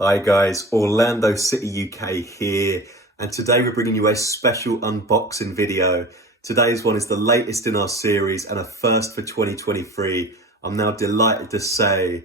Hi guys, Orlando City UK here, and today we're bringing you a special unboxing video. Today's one is the latest in our series and a first for 2023. I'm now delighted to say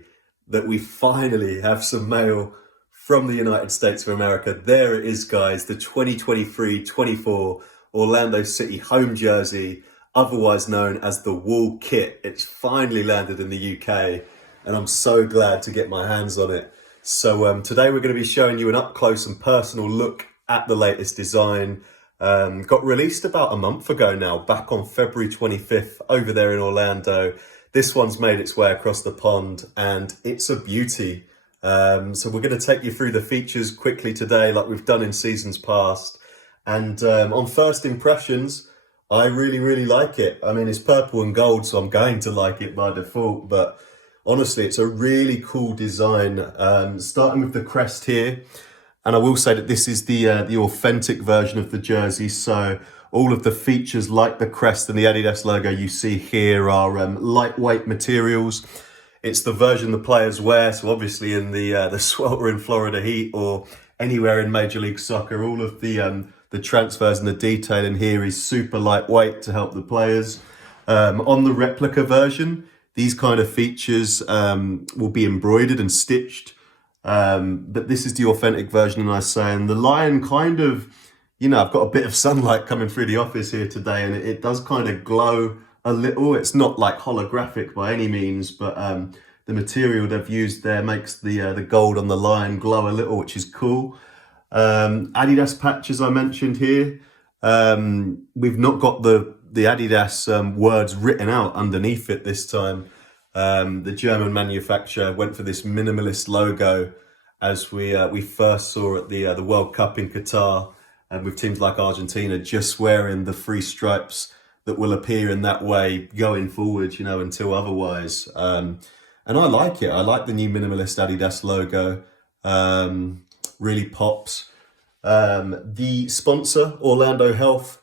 that we finally have some mail from the United States of America. There it is guys, the 2023-24 Orlando City home jersey, otherwise known as the Wall Kit. It's finally landed in the UK and I'm so glad to get my hands on it. So today we're going to be showing you an up close and personal look at the latest design. Got released about a month ago now, back on February 25th over there in Orlando. This one's made its way across the pond and it's a beauty. So we're going to take you through the features quickly today like we've done in seasons past. And on first impressions, I really like it. I mean, it's purple and gold, so I'm going to like it by default, but honestly, it's a really cool design, starting with the crest here. And I will say that this is the authentic version of the jersey. So all of the features like the crest and the Adidas logo you see here are lightweight materials. It's the version the players wear. So obviously in the sweltering Florida heat or anywhere in Major League Soccer, all of the transfers and the detailing here is super lightweight to help the players. On the replica version, these kind of features will be embroidered and stitched, but this is the authentic version, and I say, and the lion kind of, I've got a bit of sunlight coming through the office here today, and it does kind of glow a little. It's not like holographic by any means, but the material they've used there makes the gold on the lion glow a little, which is cool. Adidas patch, as I mentioned here. We've not got the Adidas words written out underneath it this time. The German manufacturer went for this minimalist logo as we first saw at the World Cup in Qatar, and with teams like Argentina just wearing the three stripes that will appear in that way going forward, until otherwise. And I like it. I like the new minimalist Adidas logo. Really pops. The sponsor, Orlando Health,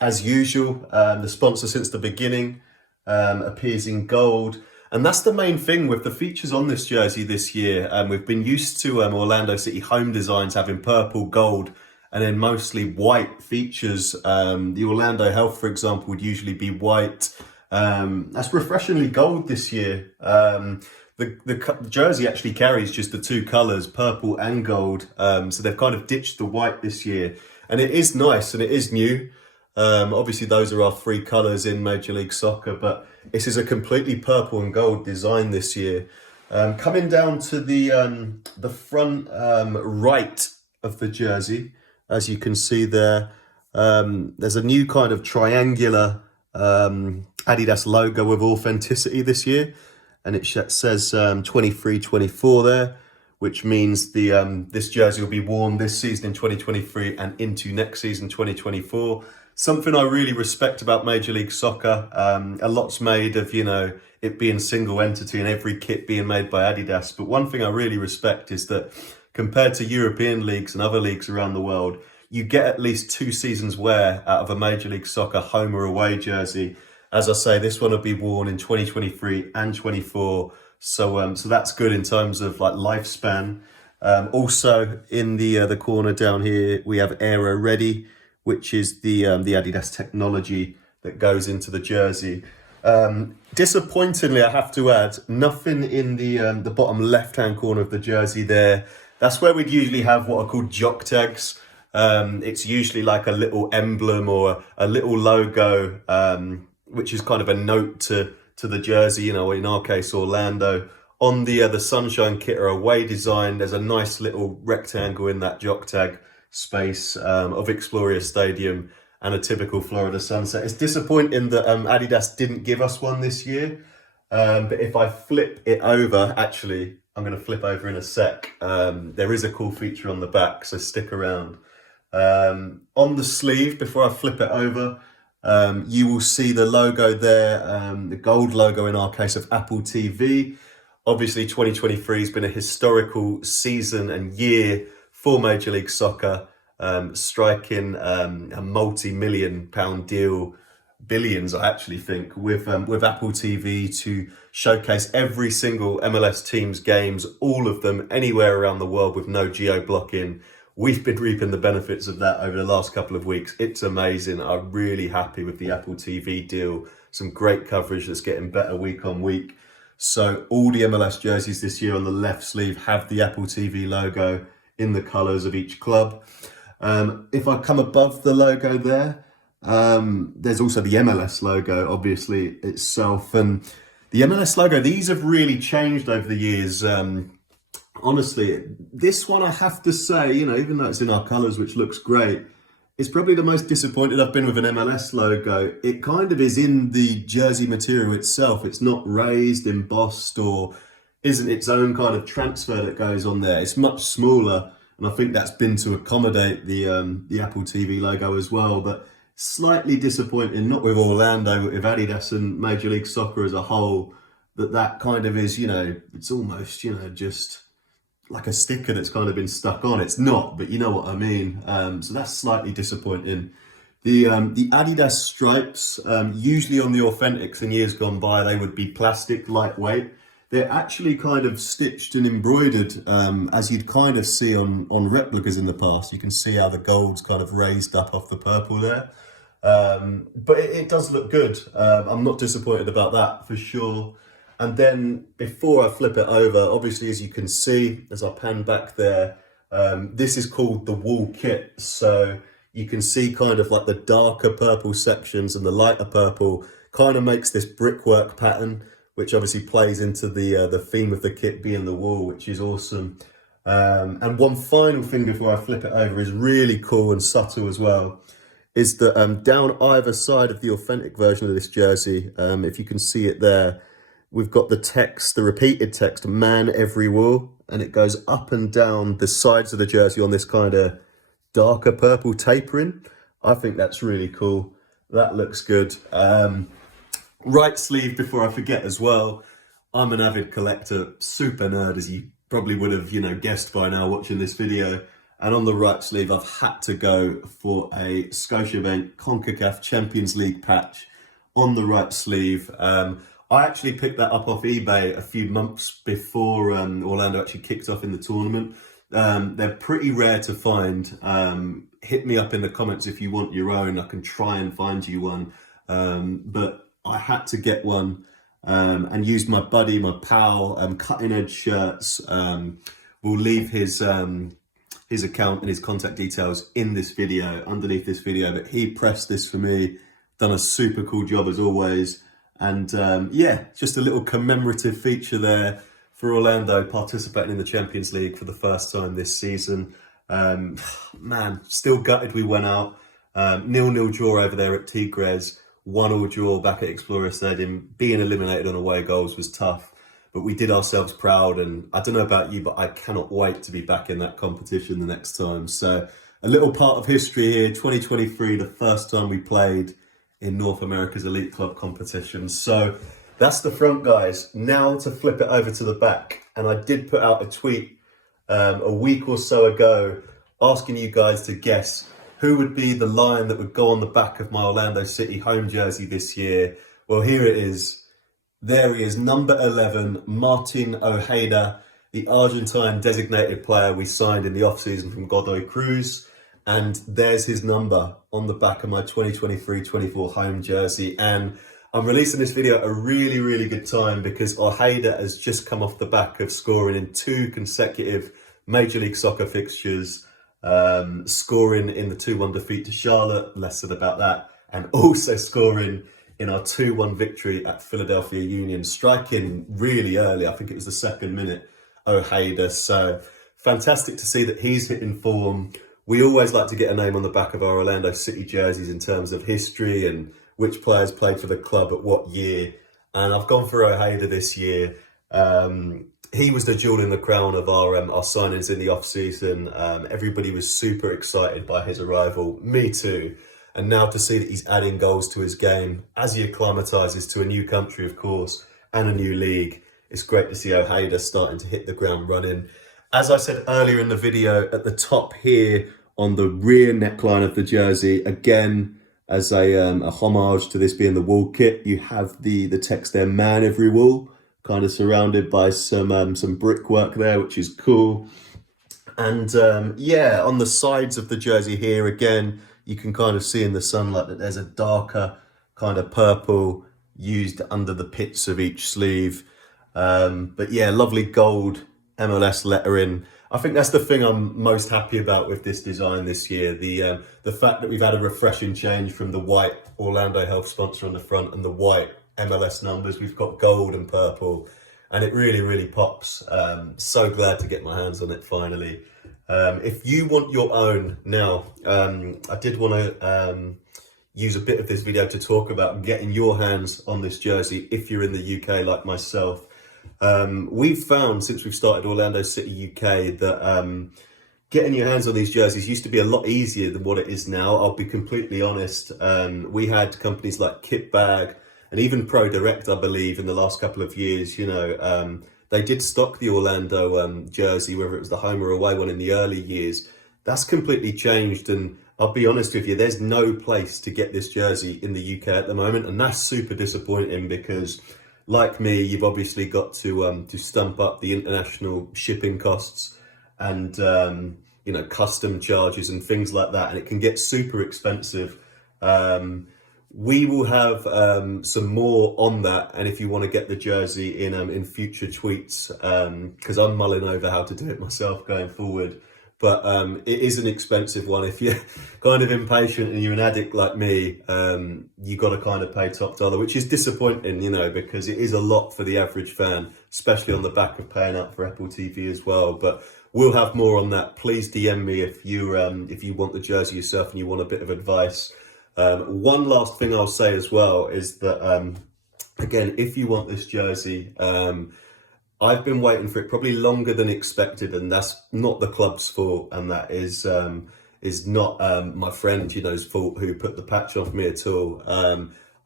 as usual, the sponsor since the beginning, appears in gold. And that's the main thing with the features on this jersey this year. We've been used to Orlando City home designs having purple, gold, and then mostly white features. The Orlando Health, for example, would usually be white. That's refreshingly gold this year. The jersey actually carries just the two colours, purple and gold. So they've kind of ditched the white this year. And it is nice and it is new. Obviously, those are our three colours in Major League Soccer, but this is a completely purple and gold design this year. Coming down to the front right of the jersey, as you can see there, there's a new kind of triangular Adidas logo with authenticity this year. And it says 23-24 there, which means this jersey will be worn this season in 2023 and into next season 2024. Something I really respect about Major League Soccer. A lot's made of, it being single entity and every kit being made by Adidas. But one thing I really respect is that compared to European leagues and other leagues around the world, you get at least 2 seasons wear out of a Major League Soccer home or away jersey. As I say, this one will be worn in 2023 and 24. So that's good in terms of like lifespan. Also in the corner down here, we have Aero Ready, which is the Adidas technology that goes into the jersey. Disappointingly, I have to add, nothing in the bottom left-hand corner of the jersey there. That's where we'd usually have what are called jock tags. It's usually like a little emblem or a little logo, which is kind of a note to the jersey, in our case, Orlando. On the Sunshine Kit or away design, there's a nice little rectangle in that jock tag space of Exploria Stadium and a typical Florida sunset. It's disappointing that Adidas didn't give us one this year, but if I flip it over, actually, I'm going to flip over in a sec. There is a cool feature on the back, so stick around. On the sleeve, before I flip it over, you will see the logo there, the gold logo in our case of Apple TV. Obviously, 2023 has been a historical season and year for Major League Soccer, striking a multi-million-pound deal billions, I actually think, with Apple TV to showcase every single MLS team's games, all of them, anywhere around the world with no geo-blocking. We've been reaping the benefits of that over the last couple of weeks. It's amazing. I'm really happy with the Apple TV deal. Some great coverage that's getting better week on week. So all the MLS jerseys this year on the left sleeve have the Apple TV logo in the colours of each club. If I come above the logo there, there's also the MLS logo, obviously, itself. And the MLS logo, these have really changed over the years. Honestly, this one, I have to say, you know, even though it's in our colours, which looks great, it's probably the most disappointed I've been with an MLS logo. It kind of is in the jersey material itself. It's not raised, embossed, or isn't its own kind of transfer that goes on there. It's much smaller, and I think that's been to accommodate the Apple TV logo as well. But slightly disappointing, not with Orlando, but with Adidas and Major League Soccer as a whole, that kind of is, you know, it's almost, you know, just like a sticker that's kind of been stuck on. It's not, but you know what I mean. So that's slightly disappointing. The Adidas stripes, usually on the Authentics in years gone by, they would be plastic, lightweight. They're actually kind of stitched and embroidered, as you'd kind of see on replicas in the past. You can see how the gold's kind of raised up off the purple there. But it does look good. I'm not disappointed about that for sure. And then before I flip it over, obviously, as you can see, as I pan back there, this is called the wool kit. So you can see kind of like the darker purple sections and the lighter purple kind of makes this brickwork pattern, which obviously plays into the theme of the kit being the wool, which is awesome. And one final thing before I flip it over is really cool and subtle as well, is that down either side of the authentic version of this jersey, if you can see it there, we've got the text, the repeated text, "Man Every Wool," and it goes up and down the sides of the jersey on this kind of darker purple tapering. I think that's really cool. That looks good. Right sleeve, before I forget as well, I'm an avid collector, super nerd, as you probably would have, you know, guessed by now watching this video. And on the right sleeve, I've had to go for a Scotiabank CONCACAF Champions League patch on the right sleeve. I actually picked that up off eBay a few months before Orlando actually kicked off in the tournament. They're pretty rare to find. Hit me up in the comments if you want your own. I can try and find you one. But I had to get one and used my buddy, my pal, Cutting Edge Shirts. We'll leave his account and his contact details in this video, underneath this video. But he pressed this for me, done a super cool job as always. And yeah, just a little commemorative feature there for Orlando participating in the Champions League for the first time this season. Man, still gutted we went out. 0-0 draw over there at Tigres, 1-1 draw back at Explorer Stadium. Being eliminated on away goals was tough, but we did ourselves proud. And I don't know about you, but I cannot wait to be back in that competition the next time. So a little part of history here, 2023, the first time we played in North America's elite club competition. So that's the front, guys. Now to flip it over to the back. And I did put out a tweet a week or so ago asking you guys to guess who would be the lion that would go on the back of my Orlando City home jersey this year. Well, here it is. There he is, number 11, Martin Ojeda, the Argentine designated player we signed in the offseason from Godoy Cruz. And there's his number on the back of my 2023-24 home jersey. And I'm releasing this video at a really, really good time because Ojeda has just come off the back of scoring in 2 consecutive Major League Soccer fixtures, scoring in the 2-1 defeat to Charlotte, less said about that, and also scoring in our 2-1 victory at Philadelphia Union, striking really early. I think it was the 2nd minute, Ojeda. So fantastic to see that he's hitting form. We always like to get a name on the back of our Orlando City jerseys in terms of history and which players played for the club at what year. And I've gone for Ojeda this year. He was the jewel in the crown of our signings in the off-season. Everybody was super excited by his arrival, me too. And now to see that he's adding goals to his game as he acclimatises to a new country, of course, and a new league, it's great to see Ojeda starting to hit the ground running. As I said earlier in the video, at the top here on the rear neckline of the jersey, again, as a homage to this being the wall kit. You have the text there, "Man Every Wall," kind of surrounded by some brickwork there, which is cool. And yeah, on the sides of the jersey here, again, you can kind of see in the sunlight that there's a darker kind of purple used under the pits of each sleeve. But yeah, lovely gold MLS lettering. I think that's the thing I'm most happy about with this design this year. The fact that we've had a refreshing change from the white Orlando Health sponsor on the front and the white MLS numbers. We've got gold and purple, and it really, really pops. So glad to get my hands on it finally. If you want your own now, I did want to use a bit of this video to talk about getting your hands on this jersey if you're in the UK like myself. We've found since we've started Orlando City UK that getting your hands on these jerseys used to be a lot easier than what it is now. I'll be completely honest. We had companies like Kitbag and even Pro Direct, I believe, in the last couple of years, you know, they did stock the Orlando jersey, whether it was the home or away one in the early years. That's completely changed, and I'll be honest with you, there's no place to get this jersey in the UK at the moment, and that's super disappointing because, like me, you've obviously got to stump up the international shipping costs and you know, custom charges and things like that, and it can get super expensive. We will have some more on that, and if you want to get the jersey in future tweets, because I'm mulling over how to do it myself going forward. But it is an expensive one. If you're kind of impatient and you're an addict like me, you got to kind of pay top dollar, which is disappointing, you know, because it is a lot for the average fan, especially on the back of paying up for Apple TV as well. But we'll have more on that. Please DM me if you want the jersey yourself and you want a bit of advice. One last thing I'll say as well is that, again, if you want this jersey, I've been waiting for it probably longer than expected, and that's not the club's fault, and that is not my friend, you know's fault who put the patch on me at all.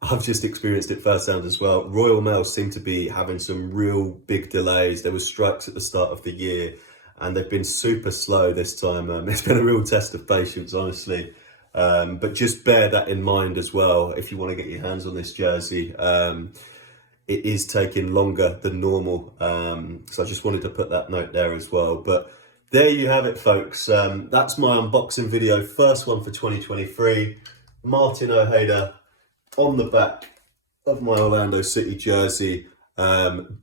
I've just experienced it firsthand as well. Royal Mail seem to be having some real big delays. There were strikes at the start of the year, and they've been super slow this time. It's been a real test of patience, honestly. But just bear that in mind as well if you want to get your hands on this jersey. It is taking longer than normal, so I just wanted to put that note there as well. But there you have it, folks. That's my unboxing video, first one for 2023. Martin Ojeda on the back of my Orlando City jersey.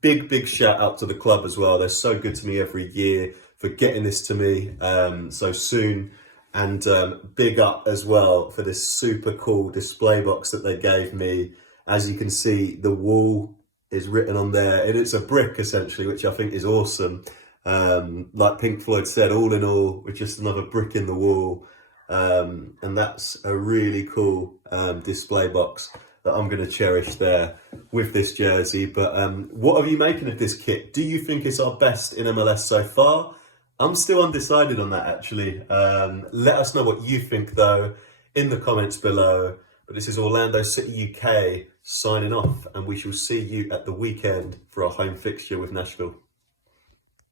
Big shout out to the club as well. They're so good to me every year for getting this to me so soon. And big up as well for this super cool display box that they gave me. As you can see, the wall is written on there, and it's a brick essentially, which I think is awesome. Like Pink Floyd said, all in all, we're just another brick in the wall. And that's a really cool display box that I'm going to cherish there with this jersey. But what are you making of this kit? Do you think it's our best in MLS so far? I'm still undecided on that, actually. Let us know what you think, though, in the comments below. But this is Orlando City UK signing off, and we shall see you at the weekend for our home fixture with Nashville.